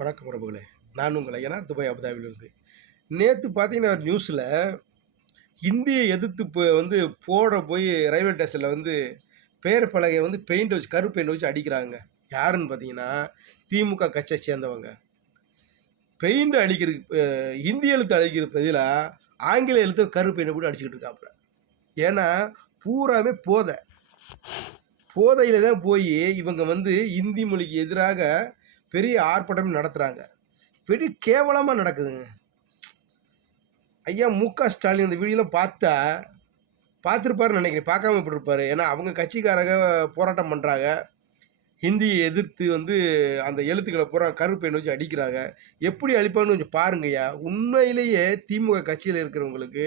வணக்கம் உறவுகளே. நான் உங்களை ஏன்னா துபாய் அபுதாபிலிருந்து நேற்று பார்த்தீங்கன்னா ஒரு நியூஸில் இந்தியை எதிர்த்து இப்போ வந்து போட போய் ரயில்வே ஸ்டேஷனில் வந்து பெயர் பலகையை வந்து பெயிண்ட் வச்சு கரு பெயிண்ட் வச்சு அடிக்கிறாங்க. யாருன்னு பார்த்தீங்கன்னா திமுக கட்சியை சேர்ந்தவங்க. பெயிண்ட் அடிக்கிறதுக்கு இந்தி எழுத்து அழிக்கிற பதிலாக ஆங்கில எழுத்து கரு பெயிண்டை போட்டு அடிச்சுக்கிட்டு இருக்காப்புல. ஏன்னா பூராமே போதை. போதையில் தான் போய் இவங்க வந்து இந்தி மொழிக்கு எதிராக பெரிய ஆர்ப்பாட்டம் நடத்துகிறாங்க வெடி கேவலமாக நடக்குதுங்க. ஐயா மு க. ஸ்டாலின் இந்த வீடியோலாம் பார்த்தா பார்த்துருப்பாருன்னு நினைக்கிறேன். பார்க்காம இப்படி இருப்பார் ஏன்னா அவங்க கட்சிக்காரங்க போராட்டம் பண்ணுறாங்க ஹிந்தியை எதிர்த்து வந்து அந்த எழுத்துக்களை பூரா கருப்பெண்ணை வச்சு அடிக்கிறாங்க. எப்படி அழிப்பான்னு கொஞ்சம் பாருங்கய்யா. உண்மையிலேயே திமுக கட்சியில் இருக்கிறவங்களுக்கு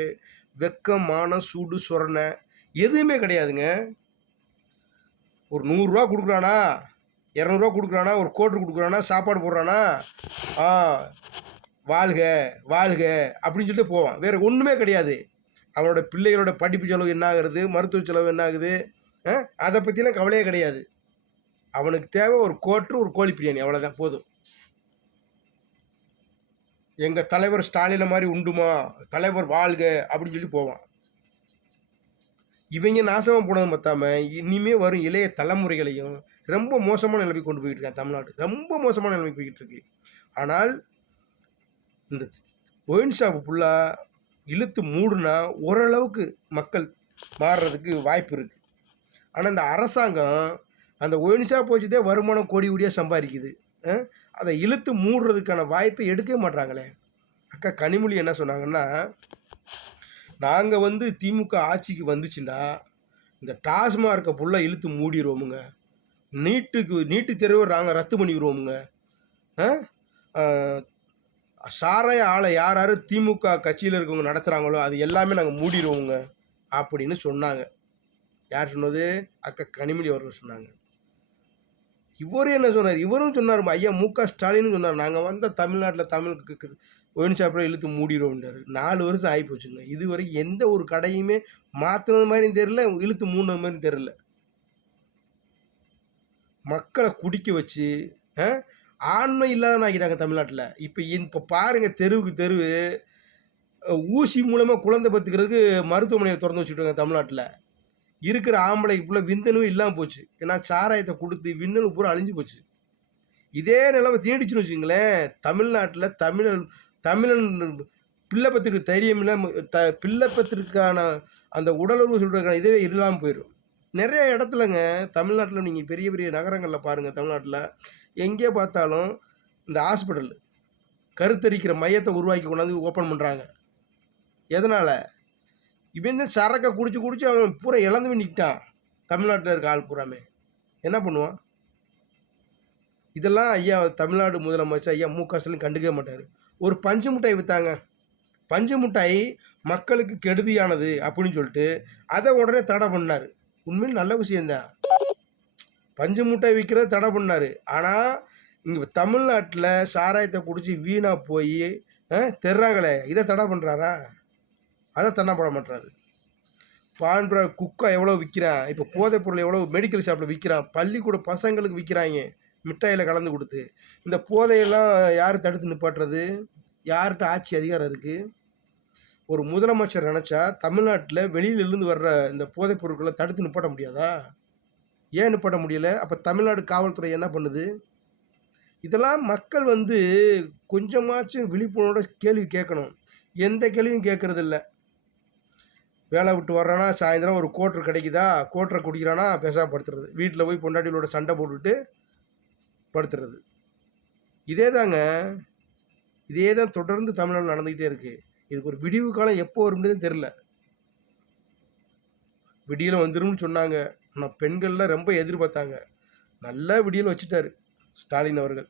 வெக்கமான மானம் சூடு சொரணை எதுவுமே கிடையாதுங்க. ஒரு நூறுரூவா கொடுக்குறானா? இரநூறுவா கொடுக்குறானா ஒரு கோட்டு கொடுக்குறானா சாப்பாடு போடுறானா? ஆ வாழ்க வாழ்க அப்படின்னு சொல்லிட்டு போவான். வேறு ஒன்றுமே கிடையாது. அவனோட பிள்ளைகளோட படிப்பு செலவு என்ன ஆகுறது மருத்துவ செலவு என்ன ஆகுது ஆ? அதை பற்றிலாம் கவலையே கிடையாது. அவனுக்கு தேவை ஒரு கோட்டு ஒரு கோழி பிரியாணி அவ்வளோதான் போதும். எங்கள் தலைவர் ஸ்டாலினை மாதிரி உண்டுமா? தலைவர் வாழ்க அப்படின்னு சொல்லி போவான். இவங்க நாசமாக போனது பார்த்தாம இனிமே வரும் இளைய தலைமுறைகளையும் ரொம்ப மோசமான நிலைமை கொண்டு போயிட்டு இருக்காங்க தமிழ்நாடு. ரொம்ப மோசமான நிலைமை போய்கிட்டு இருக்கு. ஆனால் இந்த ஒயின் ஷாப்பு ஃபுல்லாக இழுத்து மூடுனா ஓரளவுக்கு மக்கள் மாறுறதுக்கு வாய்ப்பு இருக்குது ஆனால் இந்த அரசாங்கம் அந்த ஒயின் ஷாப் வச்சுதே வருமானம் கோடி கோடியாக சம்பாதிக்குது. அதை இழுத்து மூடுறதுக்கான வாய்ப்பை எடுக்கவே மாட்றாங்களே. அக்கா கனிமொழி என்ன சொன்னாங்கன்னா நாங்கள் வந்து திமுக ஆட்சிக்கு வந்துச்சுன்னா இந்த டாஸ்மார்க்கை ஃபுல்லாக இழுத்து மூடிடுவோமுங்க நீட்டுக்கு நீட்டு தேர்வை நாங்கள் ரத்து பண்ணிடுவோமுங்க சாராய ஆளை யார் யார் திமுக கட்சியில் இருக்கவங்க நடத்துகிறாங்களோ அது எல்லாமே நாங்கள் மூடிடுவோங்க அப்படின்னு சொன்னாங்க. யார் சொன்னது? அக்கா கனிமொழி அவர்கள் சொன்னாங்க. இவரும் என்ன சொன்னார்? இவரும் சொன்னார் ஐயா மு க ஸ்டாலின் சொன்னார். நாங்கள் வந்த தமிழ்நாட்டில் தமிழுக்கு ஒயின் ஷாப்பில் இழுத்து மூடிடுவோம்னாரு நாலு வருஷம் ஆகி போச்சுங்க இது வரைக்கும் எந்த ஒரு கடையுமே மாற்றினது மாதிரியும் தெரில இழுத்து மூடினது மாதிரியும் தெரில மக்களை குடிக்க வச்சு ஆ, ஆண்மை இல்லாதவன் ஆக்கிட்டாங்க தமிழ்நாட்டில். இப்போ இப்போ பாருங்கள் தெருவுக்கு தெருவு ஊசி மூலமாக குழந்தை பத்துக்கிறதுக்கு மருத்துவமனையை திறந்து வச்சுட்டாங்க தமிழ்நாட்டில். இருக்கிற ஆம்பளைக்கு ஃபுல்லாக விந்தனும் இல்லாமல் போச்சு. ஏன்னா சாராயத்தை கொடுத்து விண்ணனு பூரா அழிஞ்சு போச்சு. இதே நிலைமை தீண்டிச்சுன்னு வச்சுங்களேன் தமிழ்நாட்டில் தமிழன் தமிழன் பிள்ளை பத்திரிக்கை தைரியம் இல்லாமல் த பிள்ளை பத்திரிக்கான அந்த உடலுறவு சொல்கிறதுக்கான இதுவே இல்லாமல் போயிடும். நிறைய இடத்துலங்க தமிழ்நாட்டில் நீங்கள் பெரிய பெரிய நகரங்களில் பாருங்கள் தமிழ்நாட்டில். எங்கே பார்த்தாலும் இந்த ஹாஸ்பிட்டல் கருத்தரிக்கிற மையத்தை உருவாக்கி கொண்டாந்து ஓப்பன் பண்ணுறாங்க எதனால்? இவன் தான் சரக்கை குடிச்சு குடிச்சு அவன் பூரா இழந்து நிற்கிட்டான் தமிழ்நாட்டில் இருக்க ஆள் பூராமே. என்ன பண்ணுவான்? இதெல்லாம் ஐயா தமிழ்நாடு முதலமைச்சர் ஐயா மு க ஸ்டாலின் கண்டுக்கவே மாட்டார். ஒரு பஞ்சு மிட்டாய் விற்றாங்க பஞ்சு மிட்டாய் மக்களுக்கு கெடுதியானது அப்படின்னு சொல்லிட்டு அதை உடனே தடை பண்ணார். உண்மையில் நல்ல விஷயந்தான் பஞ்சு மிட்டாய் விற்கிறத தடை பண்ணார். ஆனால் இங்கே தமிழ்நாட்டில் சாராயத்தை குடித்து வீணாக போய் தெர்றாங்களே இதை தடை பண்ணுறாரா அதை தடை பண்ண மாட்டாரு பான்புரா குக்கா எவ்வளோ விற்கிறான் இப்போ போதைப் பொருள் எவ்வளோ மெடிக்கல் ஷாப்பில் விற்கிறான் பள்ளிக்கூட பசங்களுக்கு விற்கிறாங்க மிட்டாயில் கலந்து கொடுத்து. இந்த போதையெல்லாம் யார் தடுத்து நிப்பாட்டுறது? யார்கிட்ட ஆட்சி அதிகாரம் இருக்குது ஒரு முதலமைச்சர் நினச்சா தமிழ்நாட்டில் வெளியிலிருந்து வர்ற இந்த போதைப் பொருட்களை தடுத்து நிப்பாட்ட முடியாதா? ஏன் நிப்பாட்ட முடியல? அப்போ தமிழ்நாடு காவல்துறை என்ன பண்ணுது? இதெல்லாம் மக்கள் வந்து கொஞ்சமாச்சும் விழிப்புணர்வோட கேள்வி கேட்கணும். எந்த கேள்வியும் கேட்கறதில்ல வேலை விட்டு வர்றானா சாயந்தரம் ஒரு கோட்ரு கிடைக்குதா? கோட்டரை குடிக்கிறானா? பேசாம படுத்துறது. வீட்டில் போய் பொண்டாட்டிகளோட சண்டை போட்டுட்டு படுத்துறது. இதே தாங்க இதே தான் தொடர்ந்து தமிழ்நாடு நடந்துக்கிட்டே இருக்குது இதுக்கு ஒரு விடிவு காலம் எப்போ வரும்னு தெரில விடியல வந்துரும்னு சொன்னாங்க. ஆனால் பெண்கள்லாம் ரொம்ப எதிர்பார்த்தாங்க. நல்லா விடியல் வச்சுட்டாரு ஸ்டாலின் அவர்கள்.